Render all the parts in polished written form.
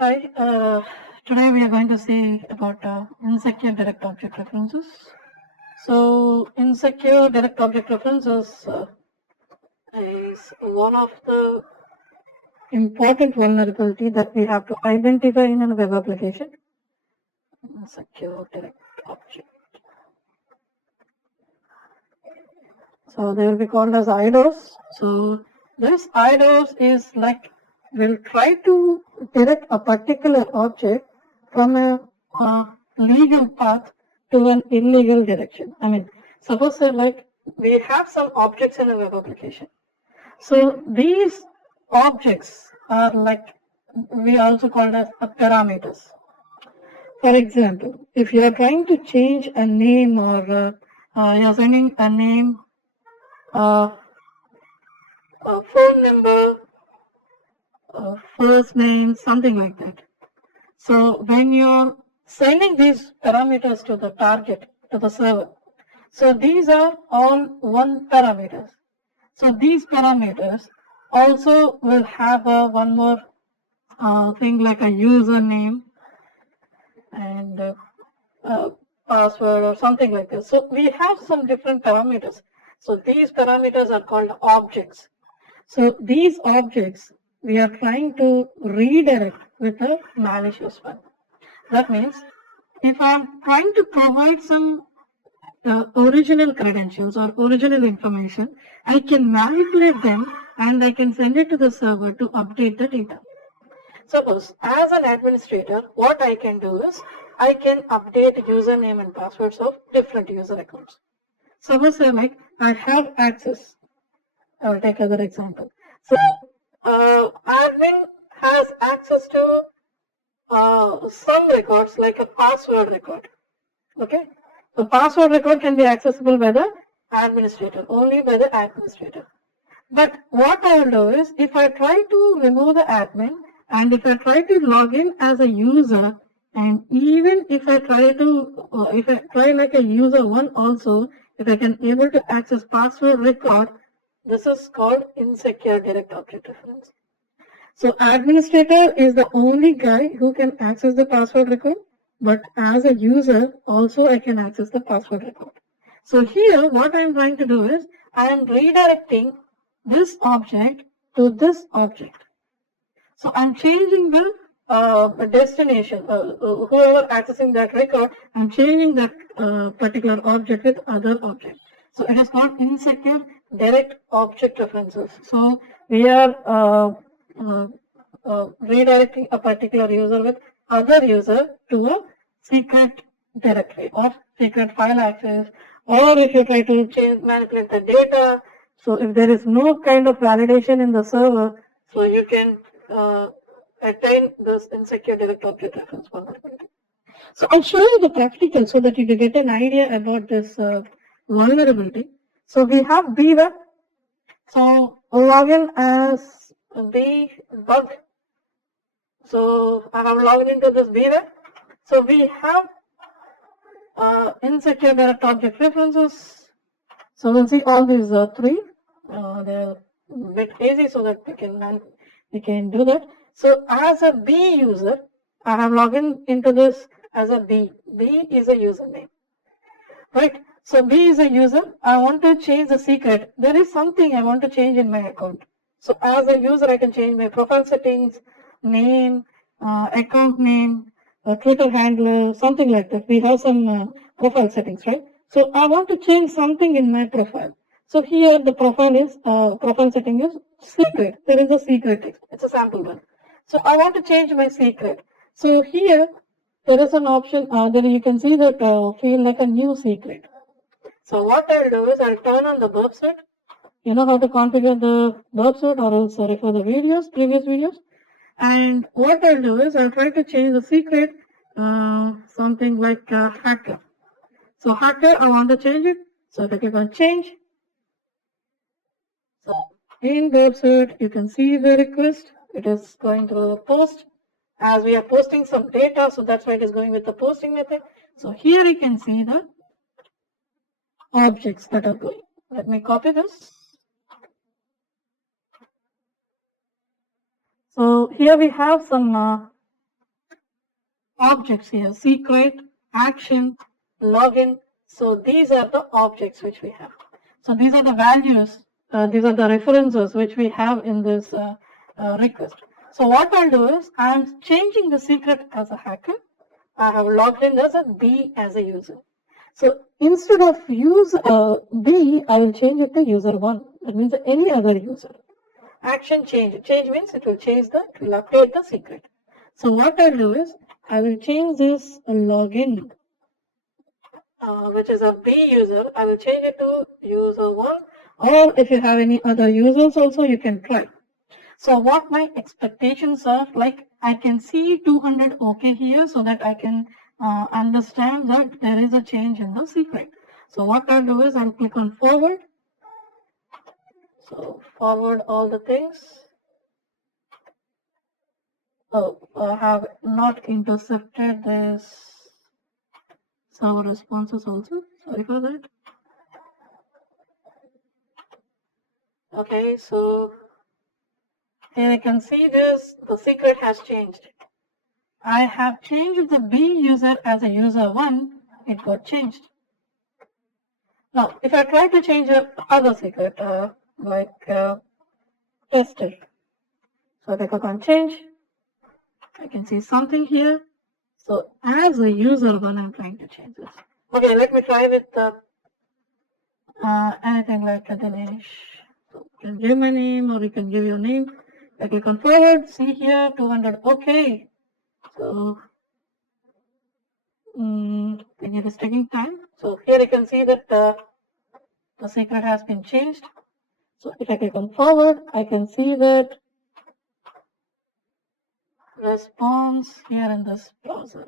Hi, today we are going to see about insecure direct object references. So, insecure direct object references is one of the important vulnerability that we have to identify in a web application. Insecure direct object. So, they will be called as IDORs. So, this IDORs is like will try to direct a particular object from a legal path to an illegal direction. I mean, suppose like we have some objects in a web application. So these objects are like we also call as parameters. For example, if you are trying to change a name or you are sending a name, a phone number, first name, something like that. So when you're sending these parameters to the target, to the server, so these are all one parameters. So these parameters also will have one more thing like a username and password or something like this. So we have some different parameters. So these parameters are called objects. So these objects we are trying to redirect with a malicious one. That means if I'm trying to provide some original credentials or original information, I can manipulate them and I can send it to the server to update the data. Suppose as an administrator, what I can do is I can update username and passwords of different user accounts. Suppose I have access. I will take another example. So admin has access to some records like a password record. Okay. The password record can be accessible by the administrator, only by the administrator. But what I will do is, if I try to remove the admin and if I try to log in as a user, and even if I try to, if I try like a user one also, if I can able to access password record, this is called insecure direct object reference. So administrator is the only guy who can access the password record, but as a user also I can access the password record. So here what I am trying to do is I am redirecting this object to this object. So I'm changing the destination, whoever accessing that record, I'm changing that particular object with other object. So it is called insecure direct object references. So we are redirecting a particular user with other user to a secret directory or secret file access, or if you try to change, manipulate the data. So if there is no kind of validation in the server, so you can attain this insecure direct object reference vulnerability. So I'll show you the practical so that you can get an idea about this vulnerability. So we have bweb. So login as bug. So I have logged into this bweb. So we have insecure direct object references. So we'll see all these three. They're a bit easy so that we can do that. So as a B user, I have logged into this as a B. B is a username, right? So B is a user. I want to change the secret. There is something I want to change in my account. So as a user, I can change my profile settings, name, account name, Twitter handle, something like that. We have some profile settings, right? So I want to change something in my profile. So here the profile setting is secret. There is a secret text. It's a sample one. So I want to change my secret. So here there is an option. There you can see that field like a new secret. So what I'll do is I'll turn on the burp suite. You know how to configure the burp suite, or else refer the videos, previous videos. And what I'll do is I'll try to change the secret, something like hacker. So hacker, I want to change it. So if I click on change. So in burp suite, you can see the request. It is going through the post. As we are posting some data, so that's why it is going with the posting method. So here you can see the objects that are going. Let me copy this. So here we have some objects here: secret, action, login. So these are the objects which we have. So these are the values, these are the references which we have in this request. So what I'll do is I'm changing the secret as a hacker. I have logged in as a B as a user. So instead of use B, I will change it to user 1. That means any other user. Action change. Change means it will update the secret. So what I'll do is I will change this login, which is a B user. I will change it to user 1, or if you have any other users also, you can try. So what my expectations are, like I can see 200 OK here so that I can understand that there is a change in the secret. So what I'll do is I'll click on forward. So forward all the things. Oh, I have not intercepted this server responses also. Sorry for that. Okay, so here you can see this, the secret has changed. I have changed the B user as a user 1, it got changed. Now, if I try to change the other secret, tester, so if I click on change, I can see something here. So as a user 1, I'm trying to change this. Okay, let me try with anything like a Dinesh. So you can give my name or you can give your name. I click on forward, see here, 200, okay. So I think it is taking time. So here you can see that the secret has been changed. So if I click on forward, I can see that response here in this browser.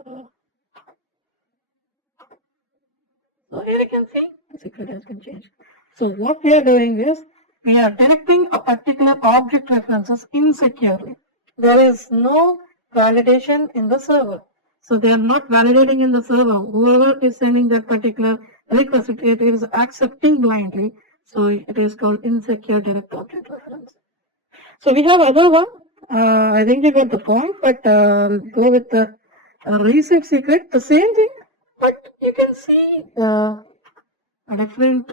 So here you can see the secret has been changed. So what we are doing is we are directing a particular object references insecurely. There is no validation in the server. So they are not validating in the server. Whoever is sending that particular request, it is accepting blindly. So it is called insecure direct object reference. So we have other one. I think you got the point, but go with the reset secret. The same thing, but you can see a different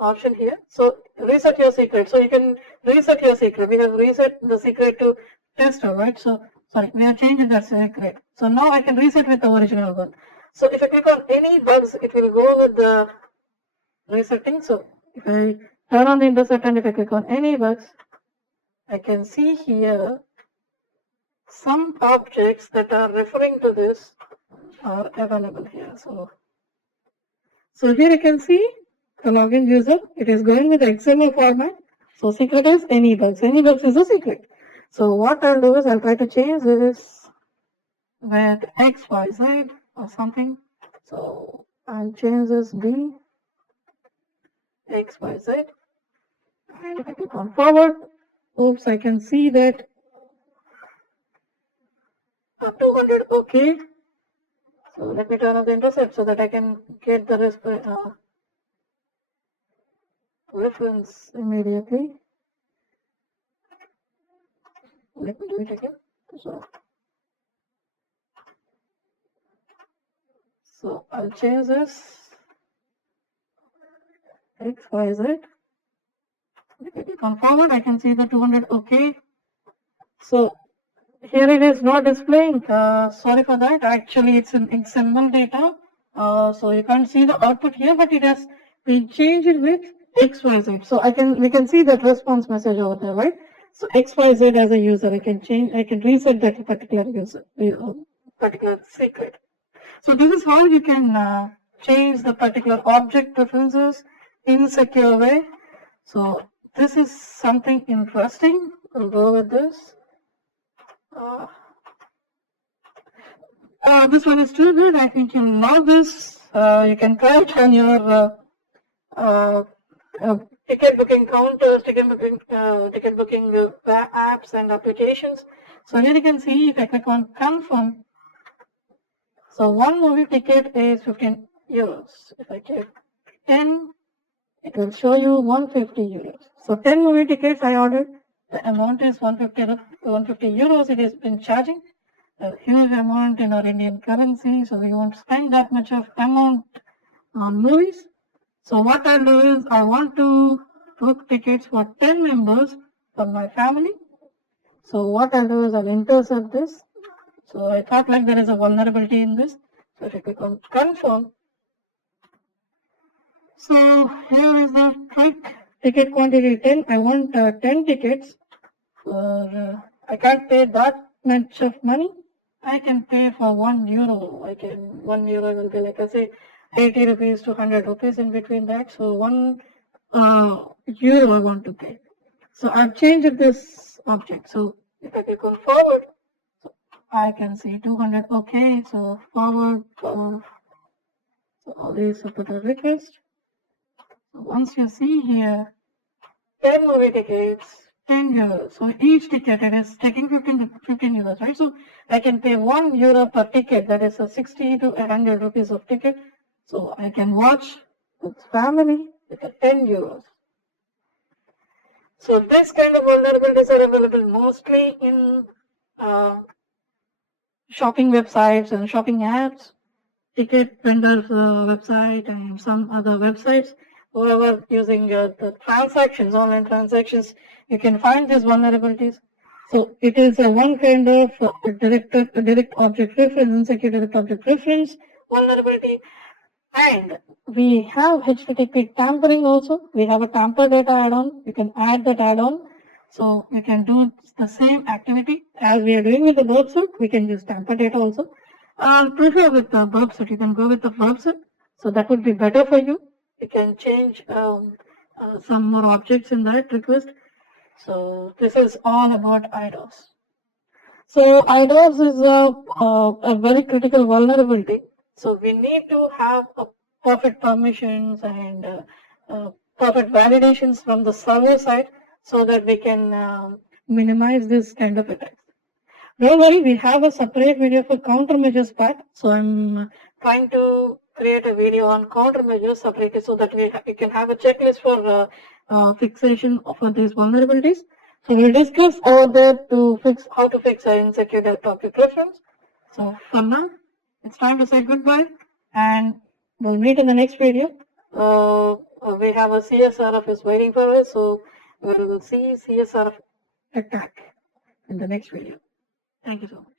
option here. So reset your secret. So you can reset your secret. We have reset the secret to tester, right? So sorry, we have changed that secret. So now I can reset with the original one. So if I click on any bugs, it will go with the resetting. So if I turn on the intercept and if I click on any bugs, I can see here some objects that are referring to this are available here. So here you can see the login user. It is going with the XML format. So secret is any bugs. Any bugs is a secret. So what I'll do is I'll try to change this with XYZ or something. So I'll change this B XYZ. And if I click on forward, oops, I can see that 200, okay. So let me turn off the intercept so that I can get the reference immediately. Let me do it again. So I'll change this XYZ. If I click on forward, I can see the 200, okay. So here it is not displaying. Sorry for that. Actually, it's an XML data. So you can't see the output here, but it has been changed with XYZ. So we can see that response message over there, right? So XYZ as a user, I can reset that particular user, particular secret. So this is how you can change the particular object references in secure way. So this is something interesting. We'll go with this. This one is too good. I think you'll love this. You can try it on your ticket booking counters, ticket booking apps and applications. So here you can see if I click on confirm. So one movie ticket is 15 euros. If I click 10, it will show you 150 euros. So 10 movie tickets I ordered. The amount is 150 euros. It has been charging. a huge amount in our Indian currency, so we won't spend that much of amount on movies. So what I'll do is I want to book tickets for 10 members for my family. So what I'll do is I'll intercept this. So I thought like there is a vulnerability in this. So if I click on confirm. So here is the trick. Ticket quantity 10. I want 10 tickets. I can't pay that much of money. I can pay for €1. I can €1 will be like I say 80 rupees to 100 rupees in between that. So €1 I want to pay. So I've changed this object. So if I click on forward, so I can see 200. Okay, so forward. So always put a request. So once you see here, 10 movie tickets, €10. So each ticket it is taking 15 euros, right? So I can pay €1 per ticket. That is a 60 to 100 rupees of ticket. So I can watch with family with a €10. So this kind of vulnerabilities are available mostly in shopping websites and shopping apps, ticket vendors website, and some other websites. Whoever using the transactions, online transactions, you can find these vulnerabilities. So it is one kind of direct object reference, insecure direct object reference vulnerability. And we have HTTP tampering also. We have a tamper data add-on. You can add that add-on. So you can do the same activity as we are doing with the burp suit. We can use tamper data also. Prefer with the burp suit. You can go with the burp suit. So that would be better for you. You can change some more objects in that request. So this is all about IDOS. So IDOS is a very critical vulnerability. So we need to have a perfect permissions and perfect validations from the server side so that we can minimize this kind of attacks. Don't worry, we have a separate video for countermeasures part. So I'm trying to create a video on countermeasures separately so that we can have a checklist for fixation for these vulnerabilities. So we'll discuss over there to fix how to fix an insecure object reference. So for now, it's time to say goodbye and we'll meet in the next video. We have a CSRF is waiting for us, so we will see CSRF attack in the next video. Thank you so much.